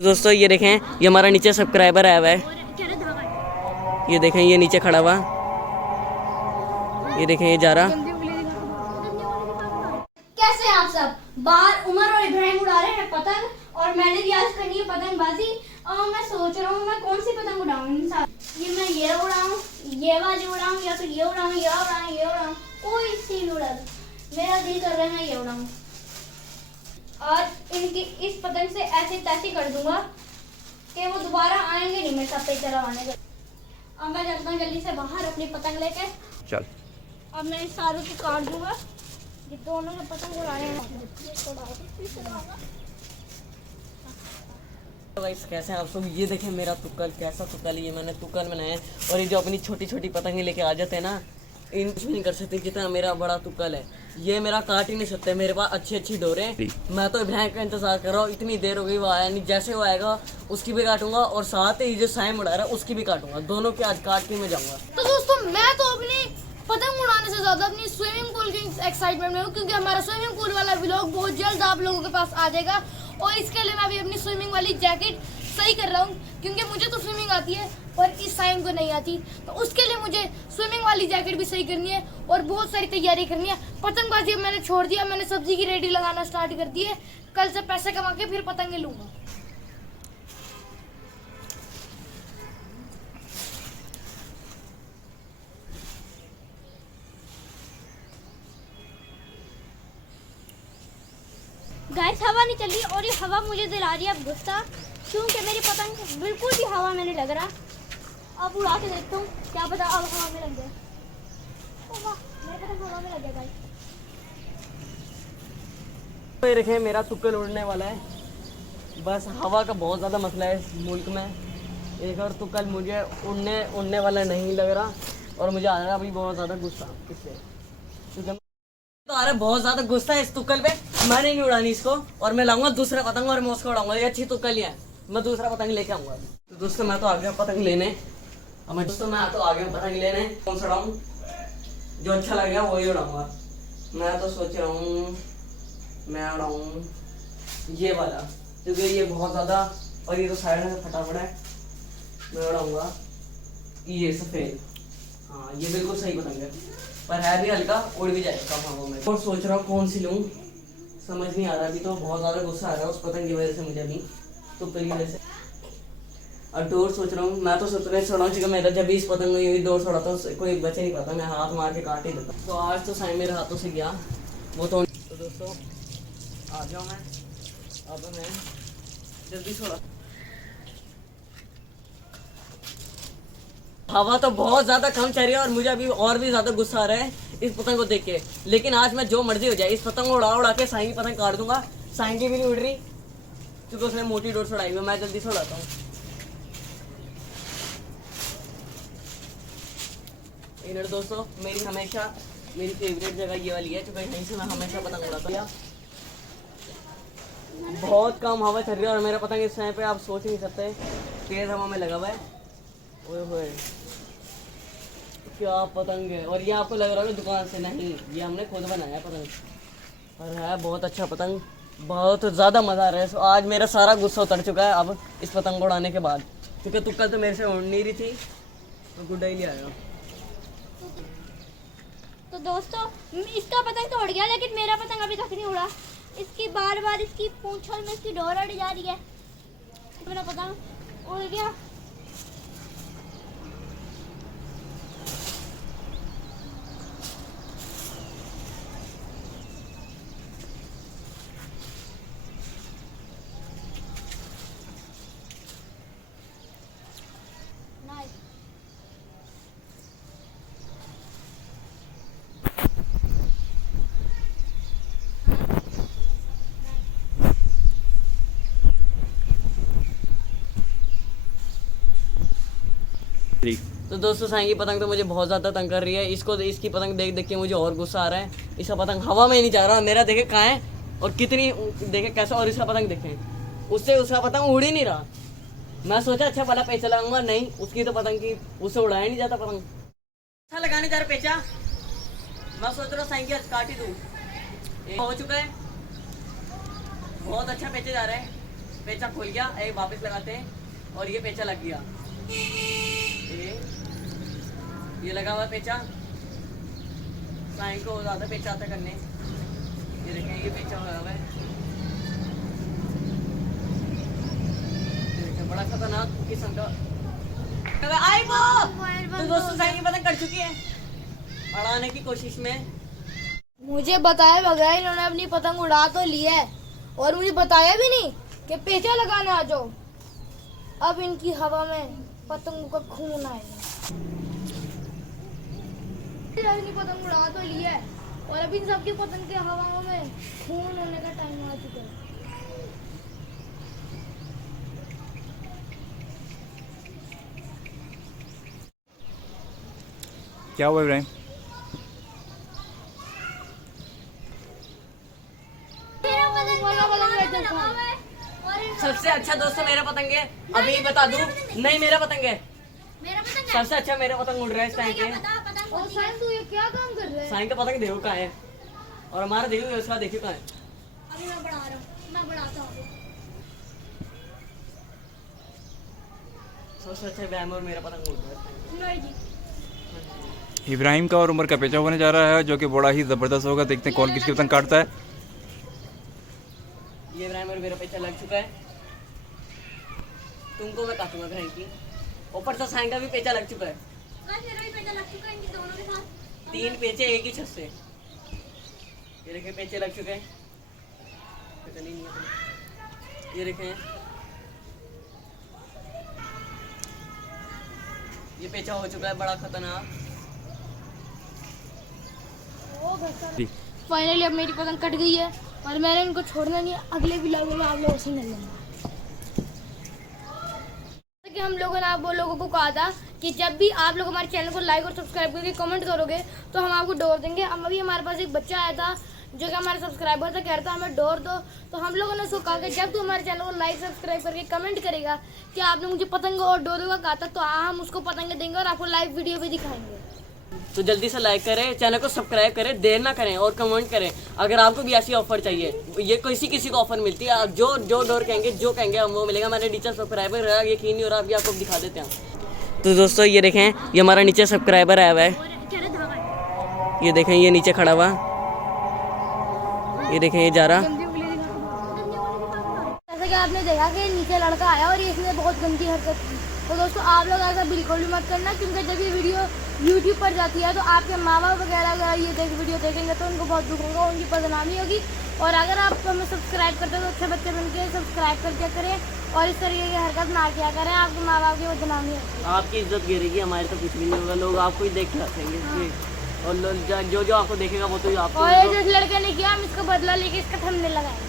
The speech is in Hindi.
दोस्तों ये देखें, ये हमारा नीचे सब्सक्राइबर आया हुआ है। ये देखें, ये नीचे खड़ा हुआ, ये देखें ये जा रहा। कैसे हैं आप सब? बाहर उमर और इब्राहिम उड़ा रहे हैं पतंग और मैंने भी आज करनी है पतंगबाजी। और मैं सोच रहा हूँ मैं कौन सी पतंग उड़ाऊँ इनसे। मैं ये उड़ाऊँ, ये वाली उड़ाऊँ, या फिर ये उड़ाऊँ, ये उड़ाऊँ, ये उड़ाऊँ, कोई सी भी उड़ा दूँ। मेरा दिल कर रहा है मैं ये उड़ाऊँ और इनकी इस पतंग से ऐसे तैसे कर दूंगा कि वो दोबारा आएंगे नहीं मेरे साथ पे चलाने के। अब मैं चलता हूँ जल्दी से बाहर अपनी पतंग लेके। चल अब मैं इस सारों को काट दूंगा। ये दोनों ने पतंग उड़ाए हैं। तो गाइस कैसे हैं आप सब? ये देखें मेरा तुक्कल, कैसा तुक्कल ये मैंने तुक्कल बनाया है। और ये जो अपनी छोटी छोटी पतंगे लेके आ जाते हैं ना, इन कुछ नहीं कर सकते जितना मेरा बड़ा तुक्कल है। ये मेरा काट ही नहीं सकते, मेरे पास अच्छी अच्छी डोरे हैं। मैं तो इब्राहिम का इंतजार कर रहा हूँ, इतनी देर हो गई वो आया नहीं। जैसे वो आएगा उसकी भी काटूंगा और साथ ही जो साइम उड़ा रहा है उसकी भी काटूंगा। दोनों के आज काट के मैं जाऊंगा। तो दोस्तों मैं तो अपनी पतंग उड़ाने से ज्यादा अपनी स्विमिंग पूल की एक्साइटमेंट में हूँ, क्योंकि हमारा स्विमिंग पूल वाला व्लॉग बहुत जल्द आप लोगों के पास आ जाएगा। और इसके लिए मैं अभी अपनी स्विमिंग वाली जैकेट सही कर रहा हूँ, क्योंकि मुझे तो स्विमिंग आती है पर इस साइम को नहीं आती। तो उसके लिए मुझे स्विमिंग वाली जैकेट भी सही करनी है और बहुत सारी तैयारी करनी है। पतंगबाजी अब मैंने छोड़ दिया, मैंने सब्जी की रेडी लगाना स्टार्ट कर दी है। कल से पैसे कमा के फिर पतंगे लूंगा। गाइस हवा नहीं चल रही और ये हवा मुझे दिला रही है अब गुस्सा, क्योंकि मेरी पतंग बिल्कुल भी हवा में नहीं लग रहा। अब उड़ा के देखता हूँ, क्या पता अब हवा में लग जाए। ओ वाह, मेरी पतंग हवा में लग गया गाइस। तो ये देखें मेरा तुक्कल उड़ने वाला है। बस हवा का बहुत ज़्यादा मसला है इस मुल्क में। एक और तुक्कल मुझे उड़ने वाला नहीं लग रहा और मुझे आ रहा अभी बहुत ज़्यादा गुस्सा इससे, क्योंकि तो आ रहा बहुत ज़्यादा गुस्सा है इस तुक्कल पे। मैंने नहीं उड़ानी इसको और मैं लाऊंगा दूसरा पतंग और मैं उसको उड़ाऊंगा। ये अच्छी तुक्कल ही है, मैं दूसरा पतंग लेके आऊंगा। तो दोस्तों मैं तो आ गया पतंग लेने। मैं तो आ गया पतंग लेने। कौन सा उड़ाऊं? जो अच्छा लगेगा वही उड़ाऊंगा। मैं तो सोच रहा हूँ मैं उड़ाऊं ये वाला, क्योंकि ये बहुत ज़्यादा और ये तो साइड में फटा पड़ा है। मैं उड़ाऊंगा ये सफ़ेद। हाँ ये बिल्कुल सही पतंग है, पर है भी हल्का, उड़ भी जाएगा हवा में। और सोच रहा हूँ कौन सी लूँ, समझ नहीं आ रहा। अभी तो बहुत ज़्यादा गुस्सा आ रहा है उस पतंग की वजह से मुझे अभी, तो पहली वजह से। और डोर सोच रहा हूँ, मैं तो सोच रहा हूँ कि मेरा जब भी इस पतंग में यही डोर छोड़ा तो कोई बचे नहीं पाता, मैं हाथ मार के काट ही देता। तो आज तो साइम मेरे हाथों से गया वो तो दोस्तों आ जाओ। मैं अब मैं जल्दी छोड़ा। हवा तो बहुत ज्यादा कम चल रही है और मुझे अभी और भी ज्यादा गुस्सा आ रहा है इस पतंग को देख के। लेकिन आज मैं जो मर्जी हो जाए इस पतंग को उड़ा के साईं की पतंग काट दूंगा। साईं की भी नहीं उड़ रही क्योंकि उसने मोटी डोर छुड़ाई हुई। मैं जल्दी छुड़ाता हूँ। इधर दोस्तों मेरी फेवरेट जगह ये वाली है, क्योंकि यहीं से मैं हमेशा पतंग उड़ाता हूँ। बहुत कम हवा चल रही है और मेरा पतंग इस टाइम पे आप सोच नहीं सकते तेज हवा में लगा हुआ है। ओए होए क्या पतंग है। और ये आपको लग रहा है दुकान से, नहीं ये हमने खुद बनाया है पतंग और है बहुत अच्छा पतंग। बहुत ज़्यादा मज़ा आ रहा है। आज मेरा सारा गुस्सा उतर चुका है अब इस पतंग को उड़ाने के बाद, क्योंकि तुक्कल तो मेरे से उड़ नहीं रही थी तो गुड्डा ही नहीं आया। तो दोस्तों इसका पतंग तो उड़ गया, लेकिन मेरा पतंग अभी तक नहीं उड़ा। इसकी बार बार इसकी पूंछों में इसकी डोर अड़ जा रही है। मेरा पतंग उड़ गया। तो दोस्तों साईं की पतंग तो मुझे बहुत ज़्यादा तंग कर रही है। इसकी पतंग देख देख के मुझे और गुस्सा आ रहा है। इसका पतंग हवा में ही नहीं जा रहा, मेरा देखे कहाँ है और कितनी देखे कैसा। और इसका पतंग देखें, उससे उसका पतंग उड़ ही नहीं रहा। मैं सोचा अच्छा पहला पैसा लगाऊंगा, नहीं उसकी तो पतंग की उससे उड़ाया नहीं जाता पतंग। अच्छा लगाने जा रहा पेचा, मैं सोच रहा हूँ साईं की आज काट ही दूँ। हो चुका है, बहुत अच्छा पेचे जा रहा है। पेचा खुल गया, एक वापस लगाते हैं और ये पेचा लग गया। ये लगा हुआ पेचा, साइन को ज़्यादा पेचा आता करने। ये देखें ये पेचा हुआ है, बड़ा खतरनाक किस्म का। आई वो तो दोस्तों साइन की पतंग कर चुकी है उड़ाने की कोशिश में। मुझे बताया बगैर इन्होंने अपनी पतंग उड़ा तो ली है और मुझे बताया भी नहीं कि पेचा लगाने आ जाओ। अब इनकी हवा में पतंगों का खून आएगा। इनकी पतंग उड़ा तो ली है और अभी इन सबकी पतंग के हवाओं में खून होने का टाइम आ चुका है। क्या हुआ इब्राहिम? सबसे अच्छा दोस्तों मेरा पतंग है, अभी बता दूं। नहीं मेरा पतंग है, सबसे अच्छा मेरा पतंग उड़ रहा है इस टाइम पे। और साइन तू ये क्या काम कर रहा है? साइन का पतंग देखो कहाँ है और हमारा देखो उसका देखियो कहाँ है। अभी मैं बढ़ा रहा हूँ, मैं बढ़ाता हूँ। सबसे अच्छा व्यायाम और मेरा पतंग उड़ रहा है इस time नहीं जी। पे। इब्राहिम का और उमर का पेचा होने जा रहा है, जो कि बड़ा ही ज़बरदस्त होगा। देखते हैं कौन किसकी पतंग काटता है। ये इब्राहिम और मेरा पेचा लग चुका है, तुमको मैं काटूंगा इब्राहिम की। ऊपर से साइन का भी पेचा लग चुका है। मेरा भी पेचा लग चुका है इनके दोनों के साथ। 3 पेचे एक ही छत से। ये देखें पेचे लग चुके हैं, पता नहीं है। ये देखें ये पेचा हो चुका है बड़ा खतरनाक। फाइनली अब मेरी पतंग कट गई है और मैंने इनको छोड़ना नहीं है। अगले वीडियो में आप लोगों से मिल लेंगे। कि हम लोगों ने आप वो लोगों को कहा था कि जब भी आप लोग हमारे चैनल को लाइक और सब्सक्राइब करके कमेंट करोगे तो हम आपको डोर देंगे। अब अभी हमारे पास एक बच्चा आया था जो कि हमारे सब्सक्राइबर था, कह रहा था हमें डोर दो। तो हम लोगों ने उसको कहा कि जब तू हमारे चैनल को लाइक सब्सक्राइब करके कमेंट करेगा कि आपने मुझे पतंग और डोरों का कहा था, तो हम उसको पतंग देंगे और आपको लाइव वीडियो भी दिखाएंगे। तो जल्दी से लाइक करें, चैनल को सब्सक्राइब करें, देर ना करें और कमेंट करें। अगर आपको भी ऐसी ऑफर चाहिए, ये किसी को ऑफर मिलती है, आप जो डोर कहेंगे जो कहेंगे हम वो मिलेगा। मेरे नीचे सब्सक्राइबर है, यकीन नहीं हो रहा, अभी आपको दिखा देते हैं। तो दोस्तों ये देखें, ये हमारा नीचे सब्सक्राइबर आया हुआ है। ये देखें ये नीचे खड़ा हुआ, ये देखें ये जा रहा। जैसा कि आपने देखा कि नीचे लड़का आया और इसने बहुत गंदी हरकत की। तो दोस्तों आप लोग ऐसा बिल्कुल भी मत करना, क्योंकि जब ये वीडियो यूट्यूब पर जाती है तो आपके माँ बाप वगैरह अगर ये वीडियो देखेंगे तो उनको बहुत दुख होगा, उनकी बदनामी होगी। और अगर आप हमें सब्सक्राइब करते हो तो अच्छे बच्चे बन के सब्सक्राइब करके करें और इस तरीके की हरकत ना किया करें, आपके माँ बाप की बदनामी होगी। आपकी इज्जत गिरेगी, हमारे तो कुछ भी नहीं होगा। लोग आपको ही देख के हंसेंगे और जो आपको देखेगा वो तो आपको। और जिस लड़के ने किया हम इसको बदला लेके इसका थंबनेल लगाएंगे।